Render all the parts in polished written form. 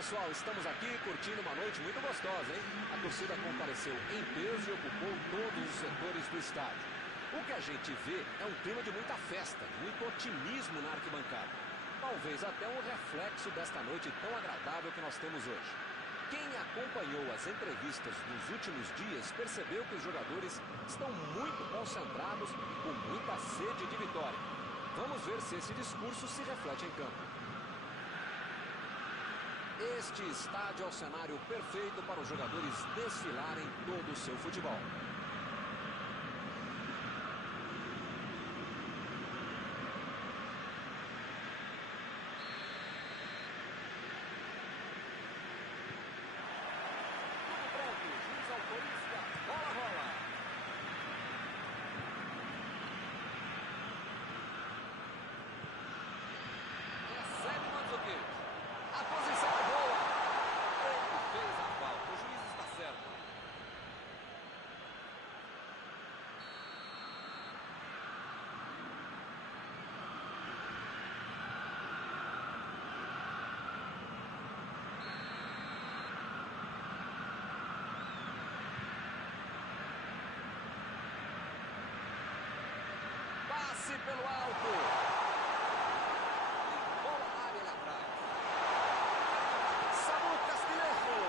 pessoal, estamos aqui curtindo uma noite muito gostosa, hein? A torcida compareceu em peso e ocupou todos os setores do estádio. O que a gente vê é um clima de muita festa, muito otimismo na arquibancada. Talvez até um reflexo desta noite tão agradável que nós temos hoje. Quem acompanhou as entrevistas dos últimos dias percebeu que os jogadores estão muito concentrados e com muita sede de vitória. Vamos ver se esse discurso se reflete em campo. Este estádio é o cenário perfeito para os jogadores desfilarem todo o seu futebol. Tudo pronto, juiz autoriza, bola rola. Recebe Mandzukic. A posição é boa. Ele fez a falta. O juiz está certo. Passe pelo alto. Bola na área ali atrás. Samu Castillejo.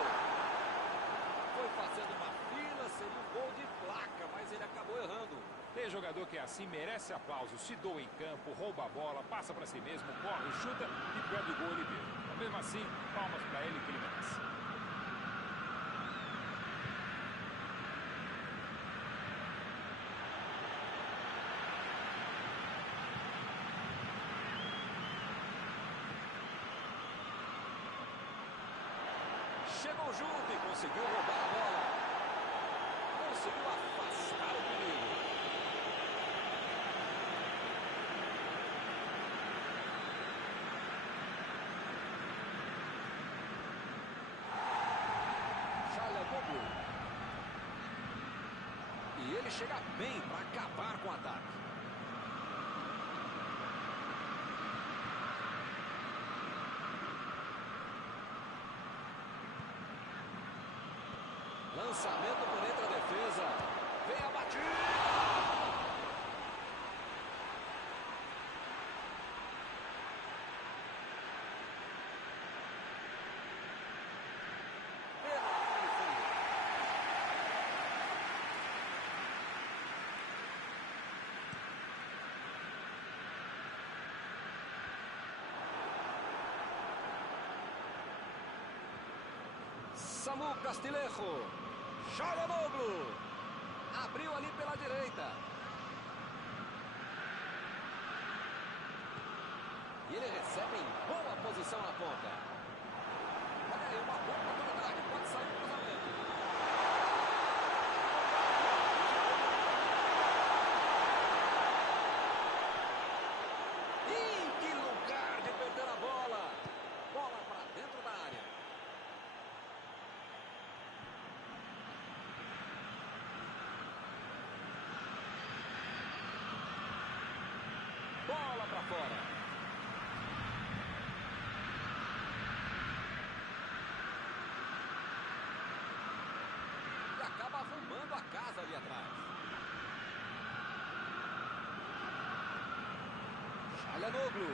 Foi fazendo uma fila, seria um gol de placa, mas ele acabou errando. Tem jogador que é assim, merece aplauso, se doa em campo, rouba a bola, passa pra si mesmo, corre, chuta e perde o gol ele mesmo. Mas mesmo assim, palmas pra ele que ele merece. Chegou junto e conseguiu roubar a bola. Conseguiu afastar o perigo. Çalhanoğlu. E ele chega bem para acabar com o ataque. Lançamento por entre a defesa. Vem a batida. Pela linha de fundo. Samu Castillejo. Çalhanoğlu. Abriu ali pela direita. E ele recebe em boa posição na ponta. Olha aí, uma boa oportunidade. Pode sair o cruzamento. Ih, que lugar de perder a bola. Bola para dentro da área. Bola para fora. E acaba arrumando a casa ali atrás. Çalhanoğlu.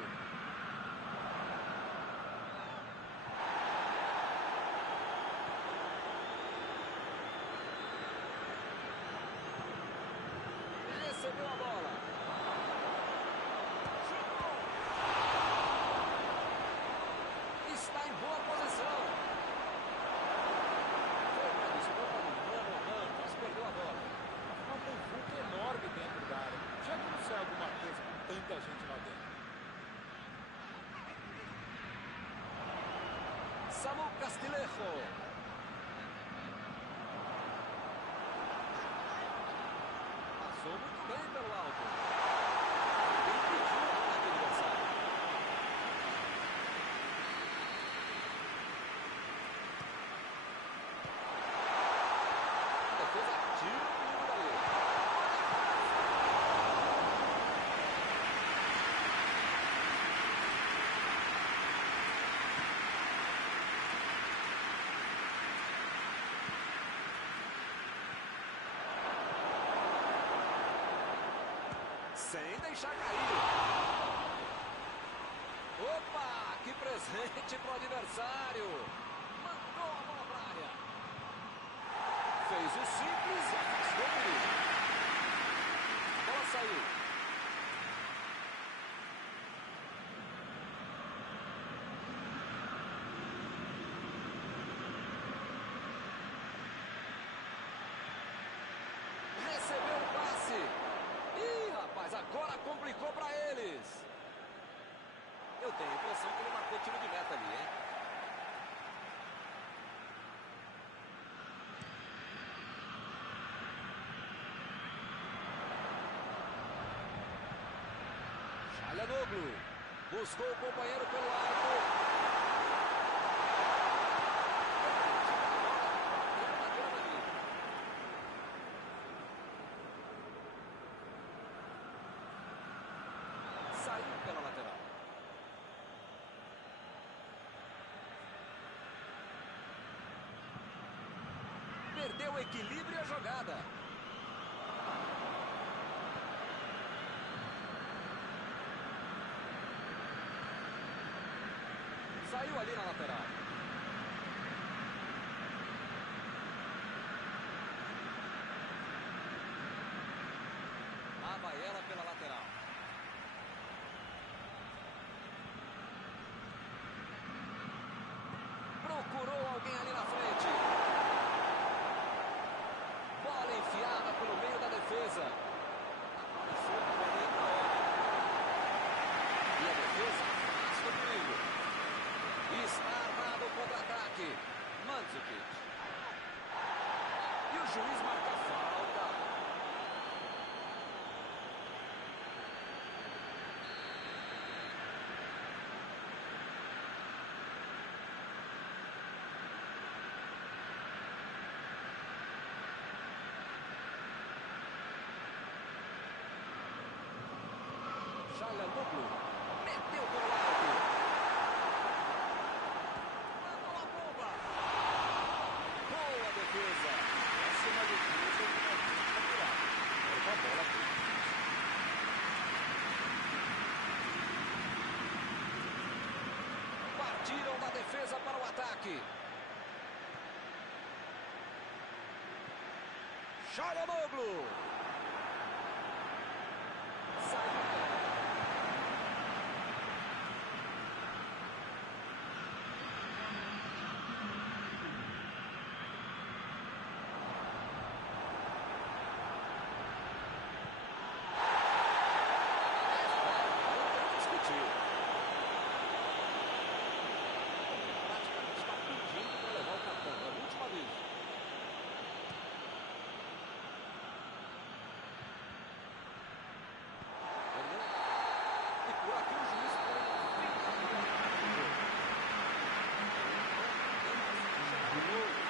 Recebeu a bola. Está em boa posição. Foi para a disputa do mano a mano, mas perdeu a bola. Afinal, tem um vulco enorme dentro da área. Já aconteceu alguma coisa com tanta gente lá dentro. Samu Castillejo. Passou muito bem pelo alto. Impediu o ataque adversário. A defesa tira o perigo dali. sem deixar cair. Opa, que presente pro adversário. Mandou a bola pra área. Fez o simples e afastou o perigo. A bola saiu. Recebeu o passe. Ih, rapaz, agora complicou pra eles. Eu tenho a impressão que ele marcou tiro de meta ali, hein? Çalhanoğlu buscou o companheiro pelo alto. Saiu pela lateral. Perdeu o equilíbrio e a jogada. Saiu ali na lateral. Lá vai ela pela lateral. Procurou alguém ali na frente. Bola enfiada pelo meio da defesa. Apareceu bem na hora. E a defesa afasta o perigo. Está armado o contra-ataque. Mandzukic. E o juiz marca a falta. Çalhanoğlu meteu pelo alto. Mandou a bomba. Boa defesa. Essa é uma defesa que não fica curada. Agora com a bola aqui. Partiram da defesa para o ataque. Çalhanoğlu. Saiu pela lateral. Praticamente está pedindo para levar o cartão. É a última vez. E por aqui o juiz põe fim na liberdade do jogo. 1-0.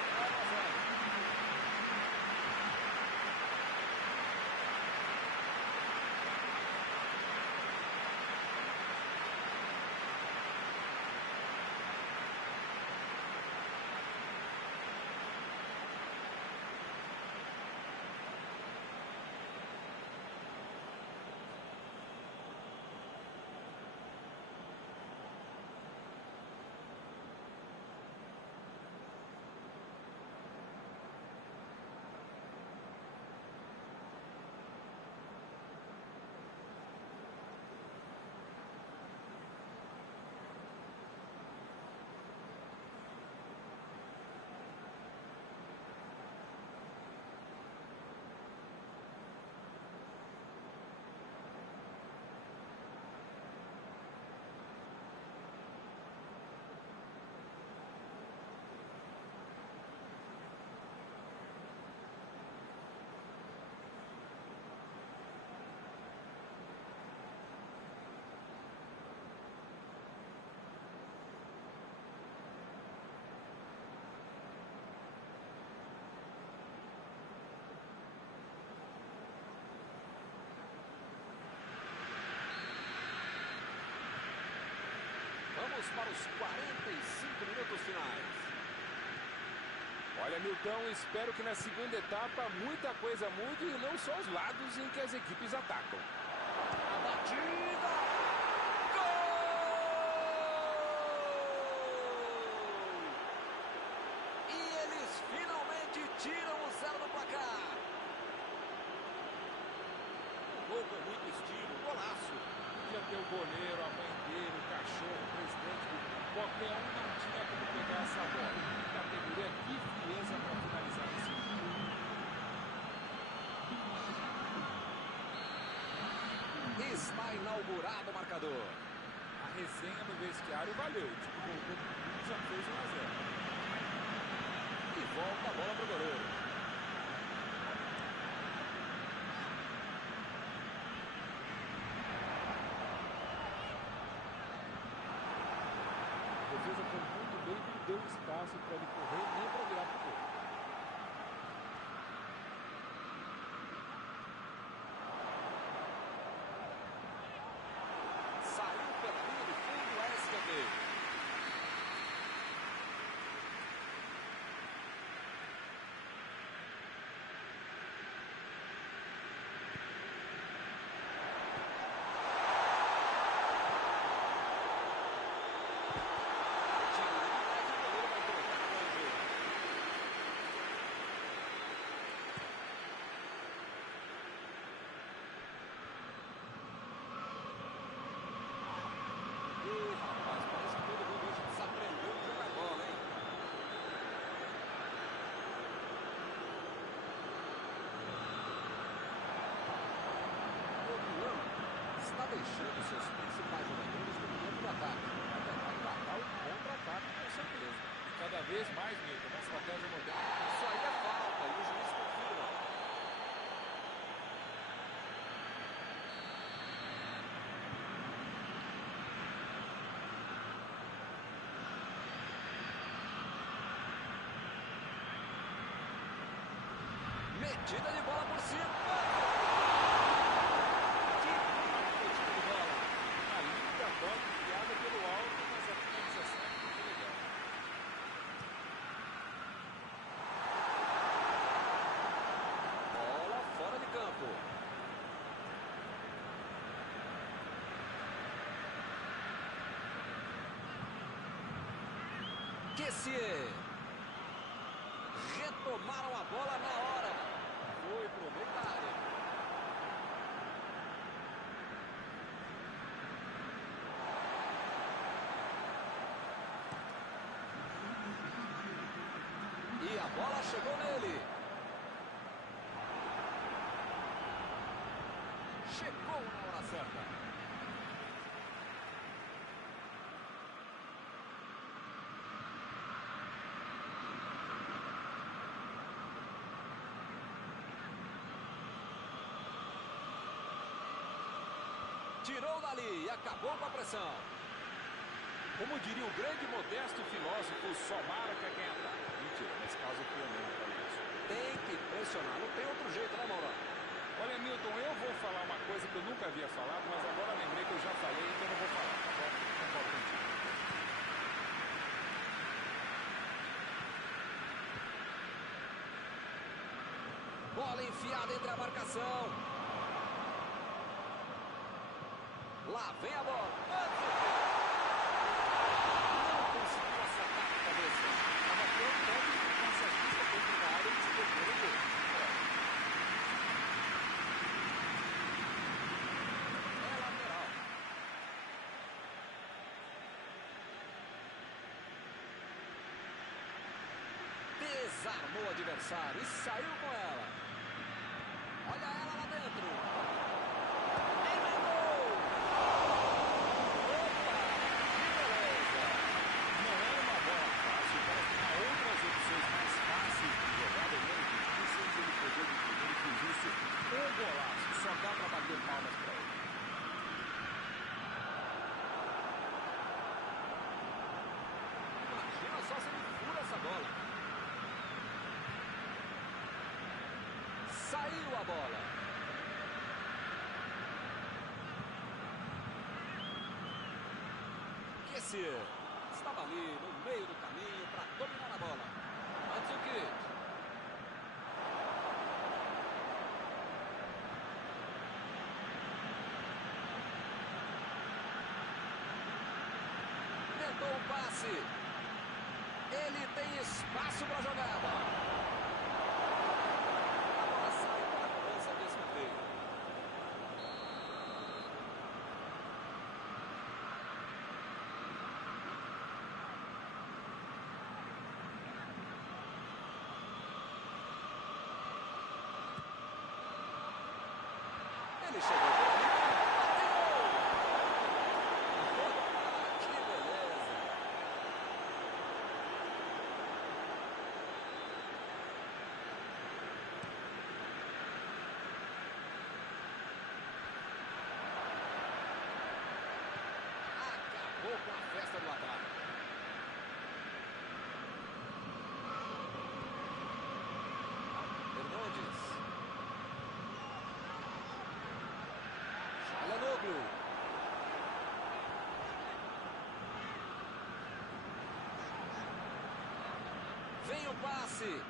Vamos para os 45 minutos finais. Olha, Milton, espero que na segunda etapa muita coisa mude e não só os lados em que as equipes atacam. tiram o 0 do placar. Gol com muito estilo, golaço. Podia ter o goleiro, a mãe dele, o cachorro, o presidente do clube. Qualquer um não tinha como pegar essa bola. Que categoria, que frieza para finalizar esse jogo. Está inaugurado o marcador. A resenha no vestiário valeu. O time voltou pro clube e já fez 1 a 0. E volta a bola para o goleiro. A defesa foi muito bem, não deu espaço para ele correr nem para virar pro gol. Saiu pela linha do fundo, a escanteio. Rapaz, parece que todo mundo hoje desaprendeu a jogar bola, hein? O Milan está deixando seus principais jogadores no campo do ataque. Vai matar o contra-ataque, com certeza. E cada vez mais, Milton, uma estratégia moderna. Isso aí é falta, e o juiz confirma. Metida de bola por cima. Que metida de bola. Uma linda bola enfiada pelo alto, mas a finalização muito legal. Bola fora de campo. Kessié. Retomaram a bola na hora. Foi pro meio da área. E a bola chegou nele. Chegou na hora certa. Tirou dali e acabou com a pressão. Como diria o grande e modesto filósofo, só marca quem ataca. Mentira, nesse caso foi o mesmo para isso. Tem que pressionar, não tem outro jeito, né, Mauro? Olha, Milton, eu vou falar uma coisa que eu nunca havia falado, mas agora lembrei que eu já falei, então eu não vou falar, tá bom? Concordo contigo. Bola enfiada entre a marcação. Lá vem a bola. Não conseguiu acertar a cabeça. Estava preocupado de ficar essa pista dentro da área e se perder o gol. É lateral. Desarmou o adversário e saiu com ela. Olha ela lá dentro. Emendou. Opa, que beleza. Não era uma bola fácil, para tinha outras opções mais fáceis de jogada, menos difíceis, ele pegou de primeiro e fez isso um golaço. Só dá para bater palmas para ele. Imagina só se ele fura essa bola. Saiu a bola. Kessié estava ali no meio do caminho para dominar a bola. Mandzukic. Tentou o passe. Ele tem espaço para a jogada. Ele chegou por ali. Bateu! Que beleza! Acabou com a festa do ataque. Hernandes. Çalhanoğlu. Vem o passe.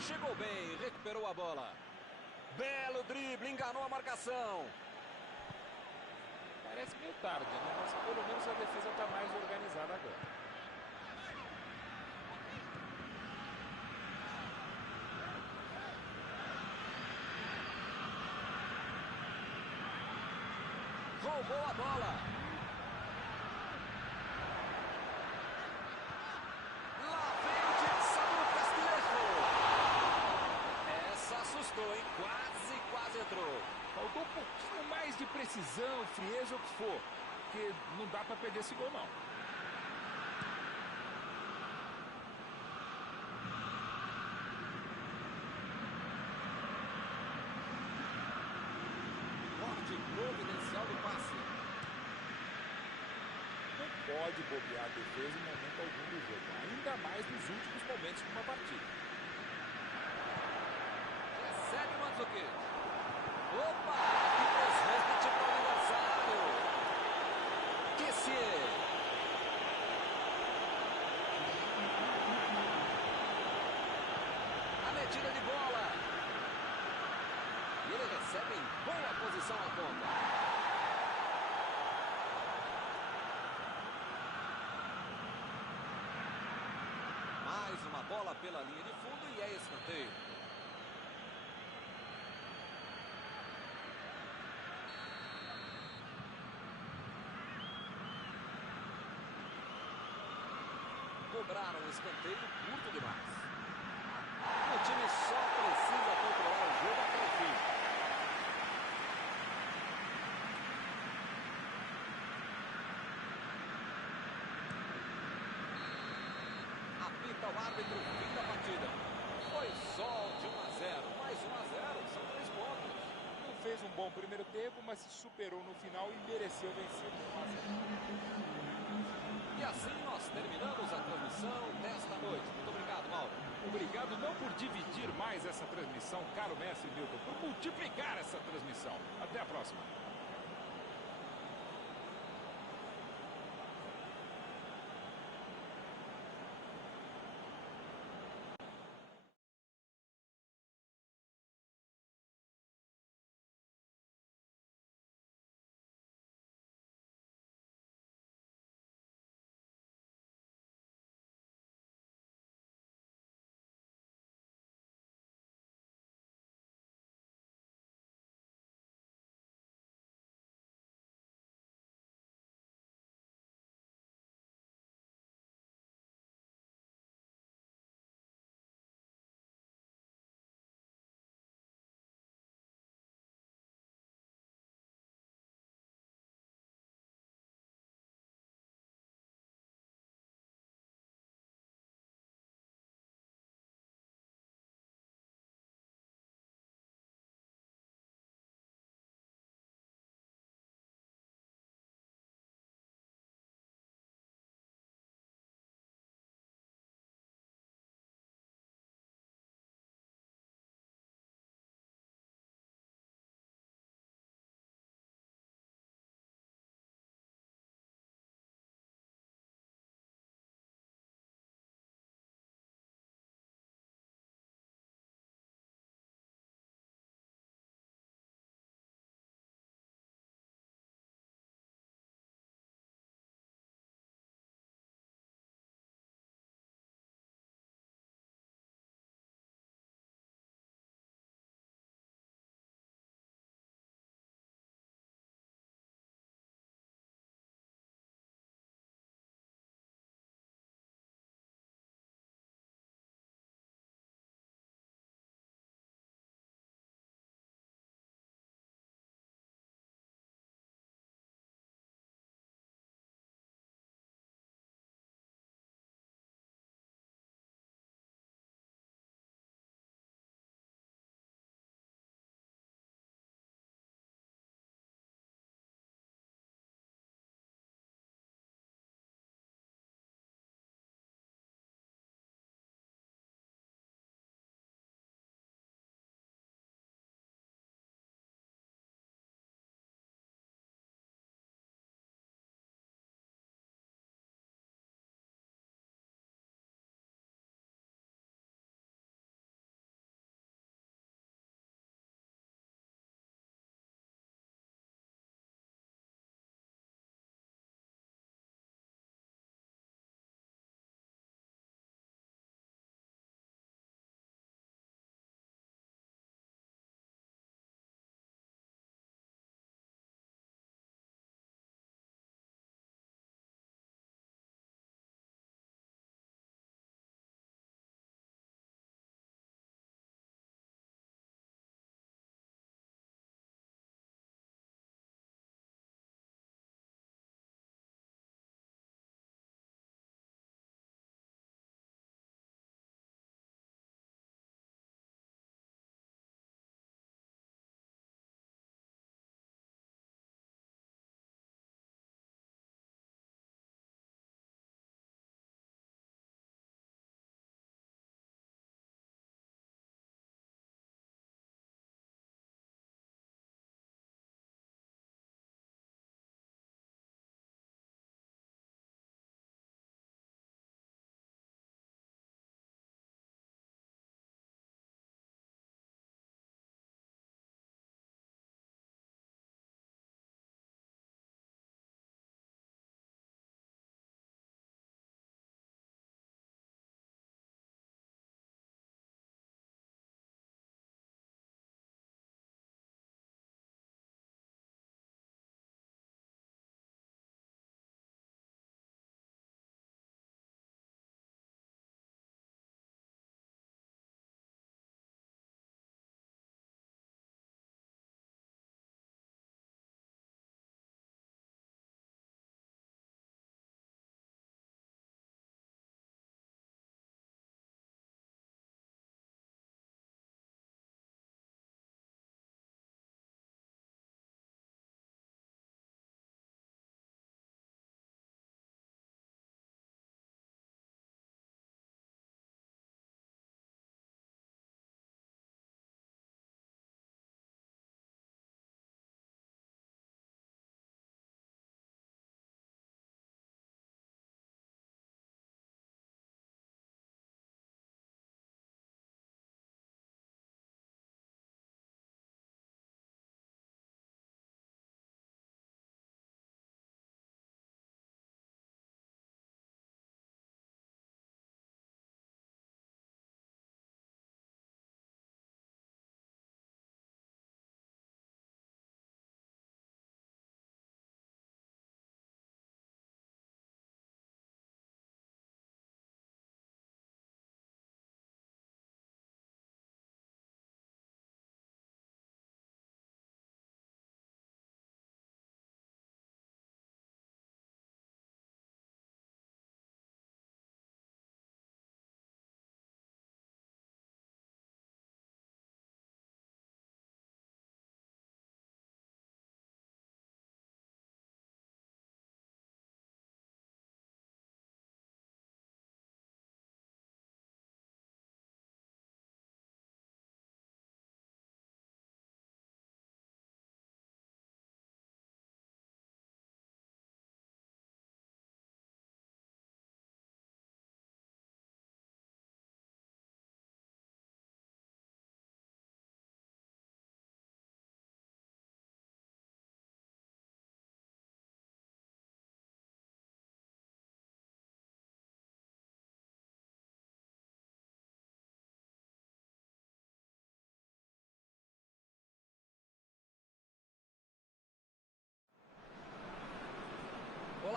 Chegou bem, recuperou a bola. Belo drible, enganou a marcação. Parece meio tarde, né? Mas pelo menos a defesa está mais organizada agora. Roubou a bola. Lá vem o Diassano Castillejo. Essa assustou, hein? Quase entrou. Faltou um pouquinho mais de precisão, frieza, o que for. Porque não dá para perder esse gol, não. Corte providencial do passe. Não pode bobear a defesa em momento algum do jogo. Ainda mais nos últimos momentos de uma partida. Recebe o Mandzukic. Opa! Que presente pro aniversário! Kessié. A metida de bola. E ele recebe em boa posição a ponta. Mais uma bola pela linha de fundo e é escanteio. Cobraram um escanteio curto demais. O time só precisa controlar o jogo até o fim. Apita o árbitro, fim da partida. Foi só de 1-0, mais 1-0, são 3 pontos. Não fez um bom primeiro tempo, mas se superou no final e mereceu vencer por 1-0. E assim nós terminamos a transmissão desta noite. Muito obrigado, Mauro. Obrigado não por dividir mais essa transmissão, caro mestre Milton, por multiplicar essa transmissão. Até a próxima.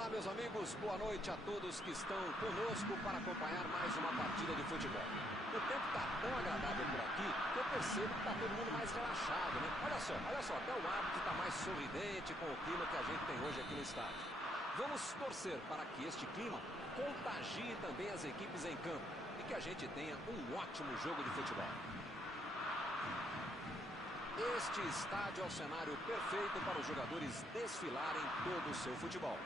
Olá, meus amigos, boa noite a todos que estão conosco para acompanhar mais uma partida de futebol. O tempo está tão agradável por aqui que eu percebo que está todo mundo mais relaxado, né? Olha só, até o árbitro está mais sorridente com o clima que a gente tem hoje aqui no estádio. Vamos torcer para que este clima contagie também as equipes em campo e que a gente tenha um ótimo jogo de futebol. Este estádio é o cenário perfeito para os jogadores desfilarem todo o seu futebol.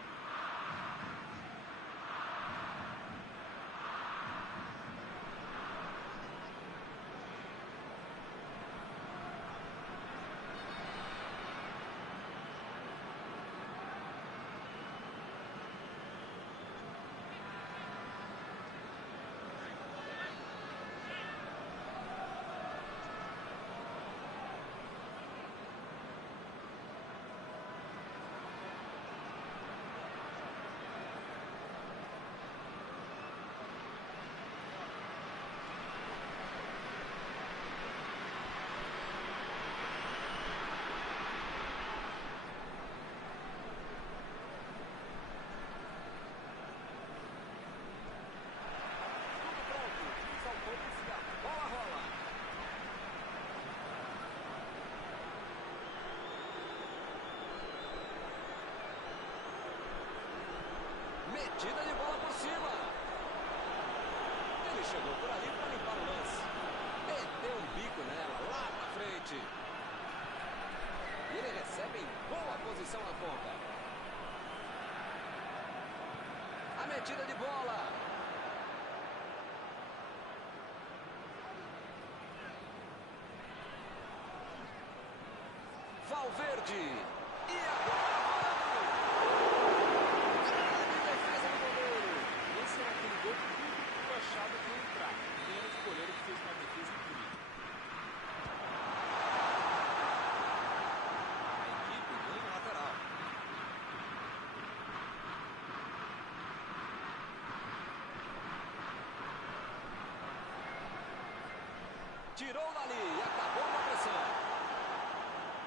Metida de bola por cima. Ele chegou por ali para limpar o lance. Meteu um bico nela, lá na frente. E ele recebe em boa posição na ponta. A metida de bola. Valverde. E agora? Achado que não entrar, menos o goleiro que fez uma defesa incrível. A equipe ganha o lateral. Tirou dali e acabou com a pressão.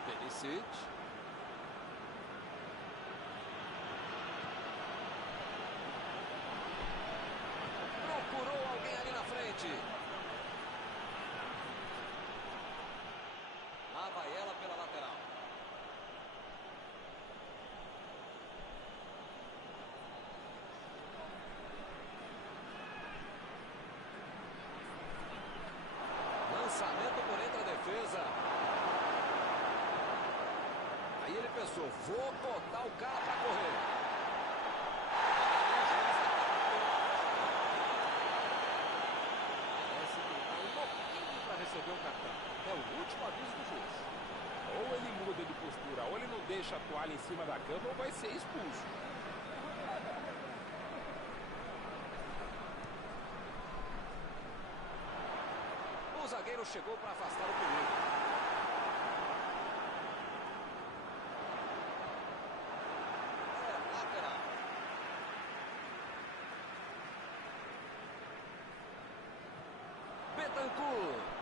Perisic. Procurou alguém ali na frente. Lá vai ela pela lateral. Lançamento por entre a defesa. Aí ele pensou, vou botar o cara para correr. Recebeu o cartão. É o último aviso do juiz. Ou ele muda de postura, ou ele não deixa a toalha em cima da cama, ou vai ser expulso. O zagueiro chegou para afastar o perigo. Lateral. Bentancur.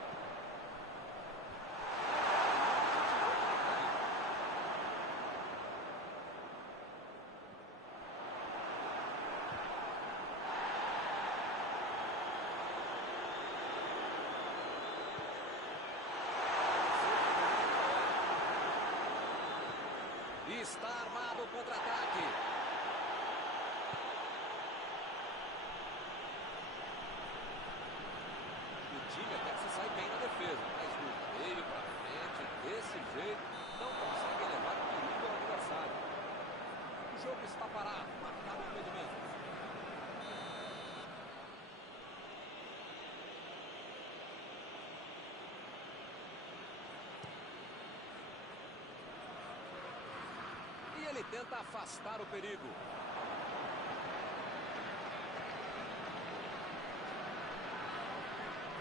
Está armado o contra-ataque. O time até que se sai bem na defesa, mas do meio para frente, desse jeito, não consegue levar perigo ao adversário. O jogo está parado, marcado o impedimento. Ele tenta afastar o perigo.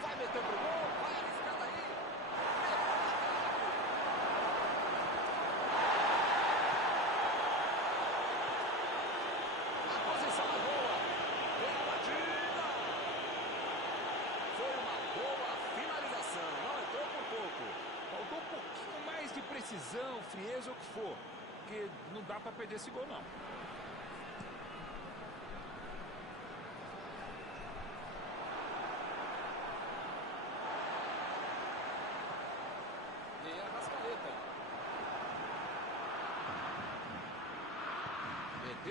Vai meter pro gol, vai arriscar daí. A posição é boa. Vem a batida. Foi uma boa finalização, não entrou por pouco. Faltou um pouquinho mais de precisão, frieza ou o que for. Porque não dá para perder esse gol, não.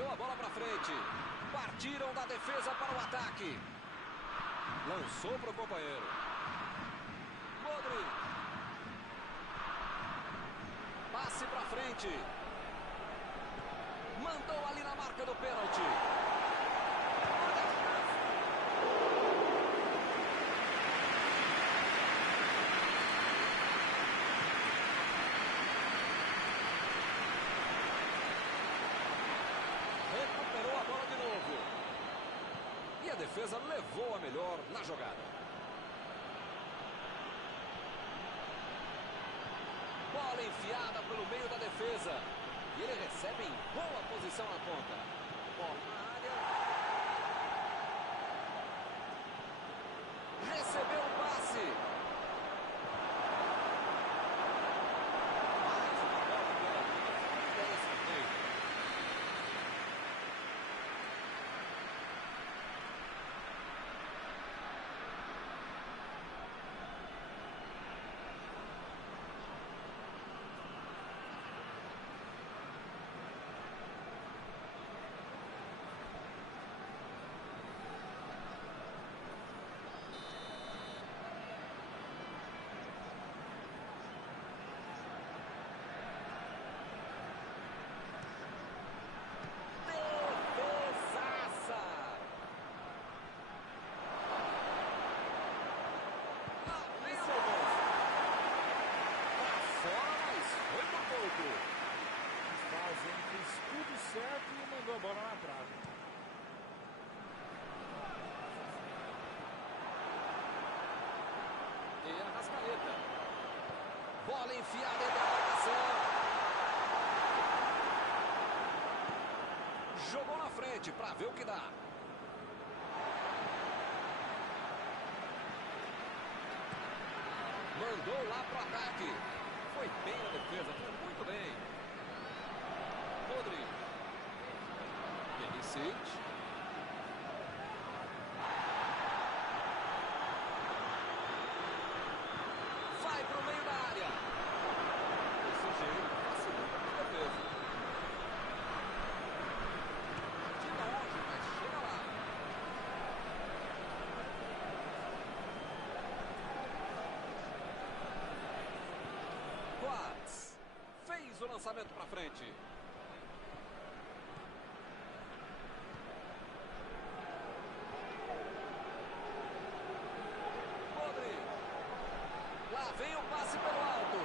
Mandou a bola para frente. Partiram da defesa para o ataque. Lançou para o companheiro. Modric. Passe para frente. Mandou ali na marca do pênalti. Recuperou a bola de novo. E a defesa levou a melhor na jogada. Bola enfiada pelo meio da defesa. E ele recebe em boa posição na ponta. Bola na área. Recebeu o passe. Mais uma bola pela linha. Dessa vez. Fez tudo certo e mandou a bola na trave. E a Arrascaeta. Bola enfiada entre a marcação. Jogou na frente para ver o que dá. Mandou lá pro ataque. Foi bem na defesa, foi muito bem. Modric. Perisic. Vai pro meio da área. Desse jeito, facilita a defesa. De longe, mas chega lá. Quatro. Fez o lançamento para frente. Lá vem o passe pelo alto.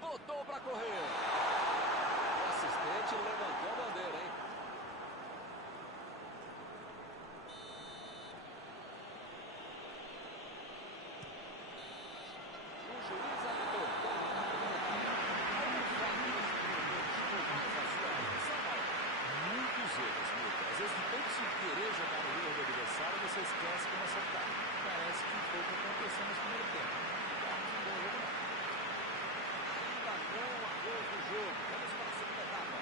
Botou para correr. O assistente levantou a bandeira, hein? O juiz apitou. Muitos erros, Lucas. Às vezes, de tanto se querer jogar no erro do adversário, você esquece como acertar. Parece que foi o que aconteceu nesse primeiro tempo. Ainda não há gol do jogo. Vamos para a segunda etapa.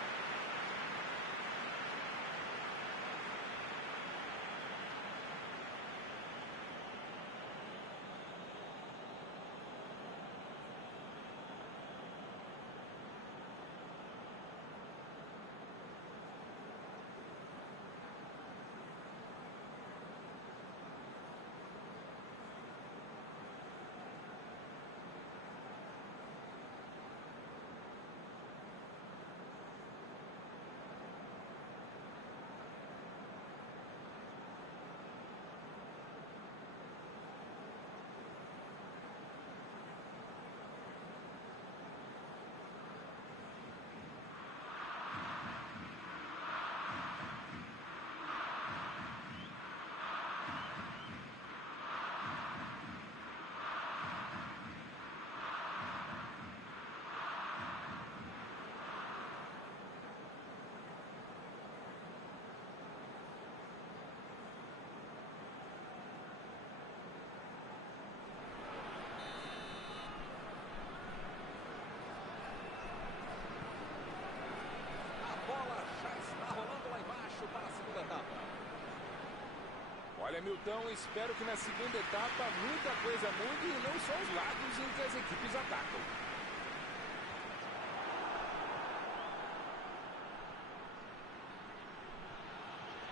Milton, espero que na segunda etapa muita coisa mude e não só os lados em que as equipes atacam.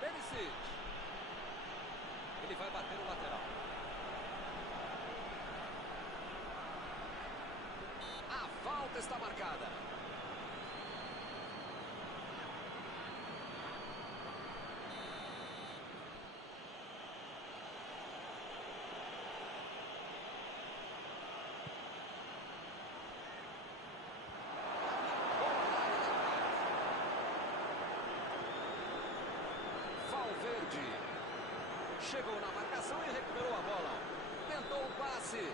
Perisic. Ele vai bater o lateral. A falta está marcada. Valverde. Chegou na marcação e recuperou a bola. Tentou o passe.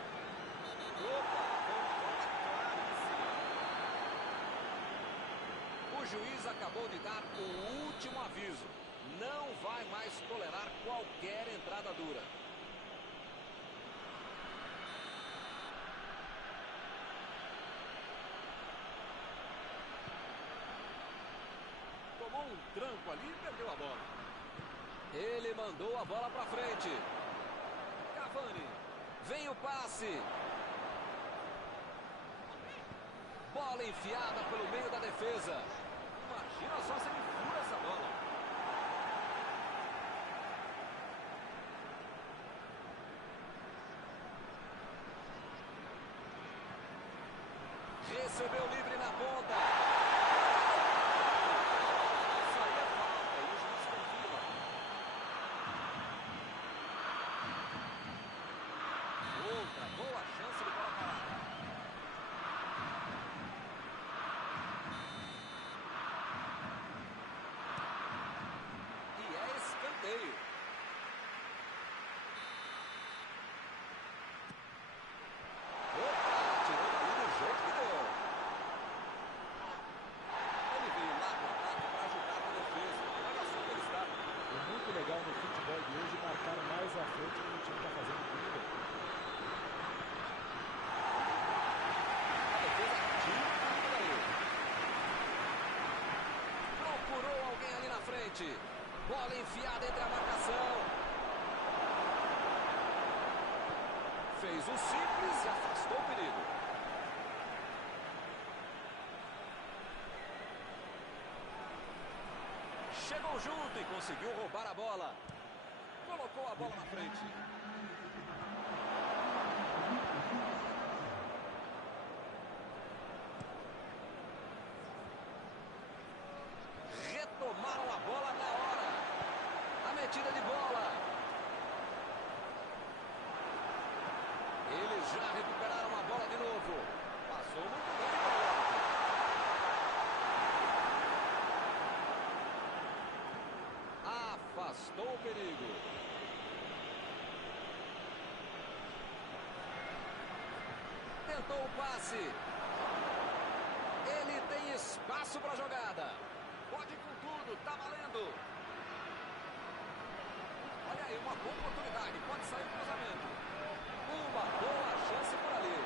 O juiz acabou de dar o último aviso. Não vai mais tolerar qualquer entrada dura. Tomou um tranco ali e perdeu a bola. Ele mandou a bola para frente. Cavani. Vem o passe. Bola enfiada pelo meio da defesa. Imagina só se ele fura essa bola. Recebeu livre na ponta. Isso aí é falta e o juiz confirma. Outra boa chance de bola parada. Escanteio. Opa, tirou daí do jeito que deu. Ele veio lá no ataque para ajudar na defesa. Olha só como ele está. É muito legal no futebol de hoje marcar mais à frente do que o time está fazendo tudo. A defesa tira por aí. Procurou alguém ali na frente. Bola enfiada entre a marcação. Fez o simples e afastou o perigo. Chegou junto e conseguiu roubar a bola. Colocou a bola na frente. Retomaram a bola na hora. A metida de bola. Eles já recuperaram a bola de novo. Passou muito bem o árbitro. Afastou o perigo. Tentou o passe. Ele tem espaço para a jogada. Pode com tudo, tá valendo. Olha aí, uma boa oportunidade. Pode sair o cruzamento. Uma boa chance por ali.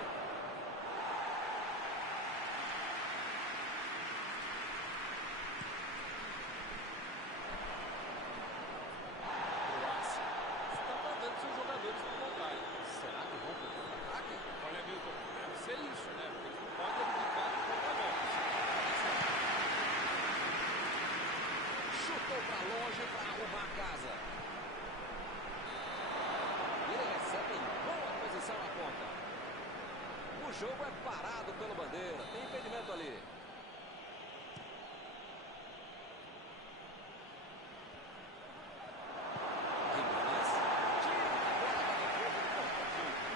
Croácia está mandando seus jogadores para voltar. Será que vão pro ataque? Olha, Milton, deve ser isso, né? Porque eles não podem abdicar de contra-golpes. Chutou para longe para arrumar a casa. Ele recebe em boa posição na ponta. O jogo é parado pelo Bandeira. Tem impedimento ali. Jimenez. Tira a bola da defesa de qualquer jeito.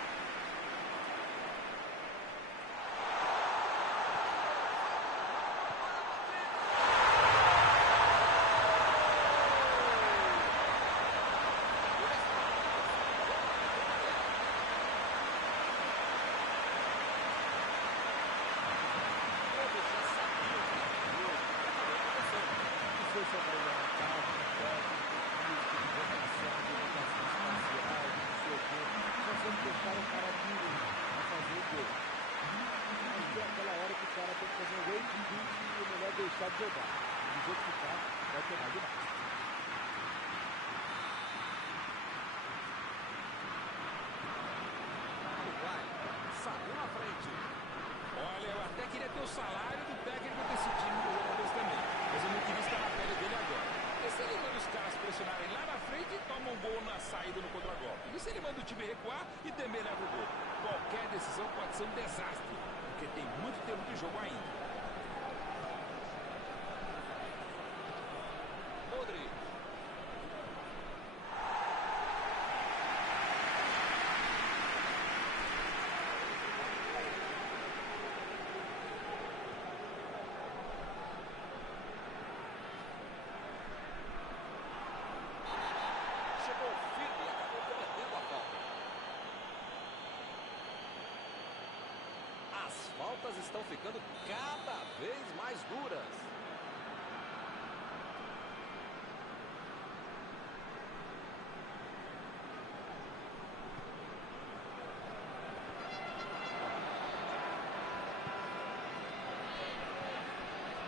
Deixar de jogar. Do jeito que tá, vai tomar demais. queria ter o salário do técnico desse time dos jogadores também. Mas eu não queria estar na pele dele agora. E se ele manda os caras pressionarem lá na frente e toma um gol na saída no contragolpe? E se ele manda o time recuar e também leva o gol? Qualquer decisão pode ser um desastre, porque tem muito tempo de jogo ainda. Modric. Chegou firme e acabou cometendo a falta. As faltas estão ficando cada vez mais duras.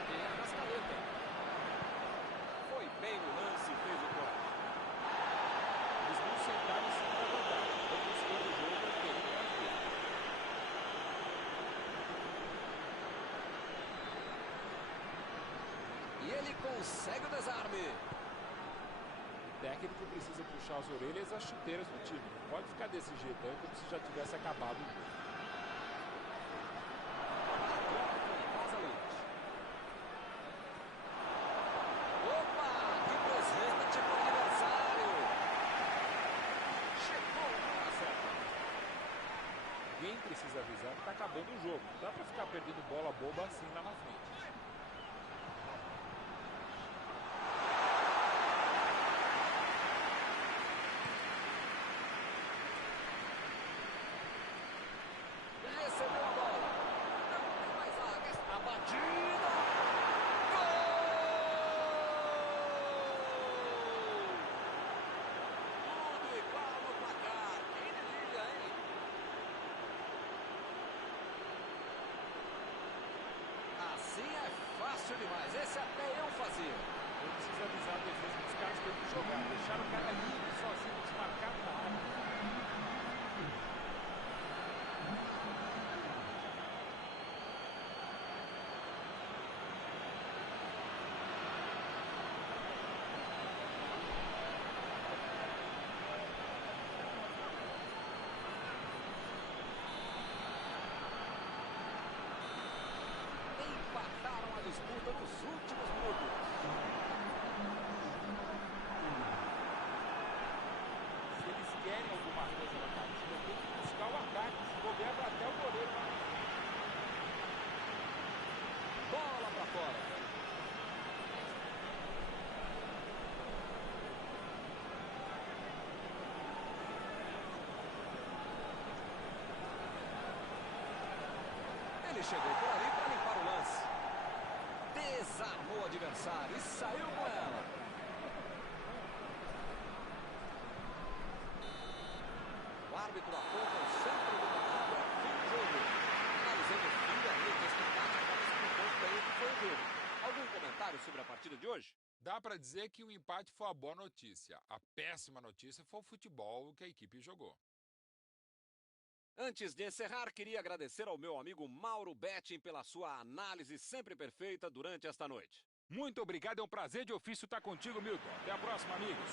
E a Arrascaeta. Foi bem no lance e fez o corte. Eles não sentaram em cima da vantagem. Estão buscando o jogo e querendo mais tempo. E ele consegue o desarme. O técnico precisa puxar as orelhas e as chuteiras do time. Não pode ficar desse jeito aí como se já tivesse acabado o jogo. Agora com Pasalic. Opa! Que presente pro aniversário! Chegou na hora certa. Alguém precisa avisar que está acabando o jogo. Não dá para ficar perdendo bola boba assim lá na frente. Recebeu a bola. Não tem mais zaga. A batida. Gol! Tudo igual no placar. Quem diria, hein? Assim é fácil demais. Esse até eu fazia. Eu preciso avisar a defesa que os caras têm que jogar. Deixaram o cara livre, sozinho, desmarcado na área. Empataram a disputa nos últimos minutos. Se eles querem alguma coisa na partida, tem que buscar o ataque. Se bobear, vai até o goleiro lá na frente. Bola pra fora. Ele chegou por ali para limpar o lance. Desarmou o adversário e saiu com ela. O árbitro aponta o centro do gramado ao fim do jogo. Analisando friamente este empate, acaba explicando bem o que foi o jogo. Algum comentário sobre a partida de hoje? Dá para dizer que o empate foi a boa notícia. A péssima notícia foi o futebol que a equipe jogou. Antes de encerrar, queria agradecer ao meu amigo Mauro Betting pela sua análise sempre perfeita durante esta noite. Muito obrigado, é um prazer de ofício estar contigo, Milton. Até a próxima, amigos.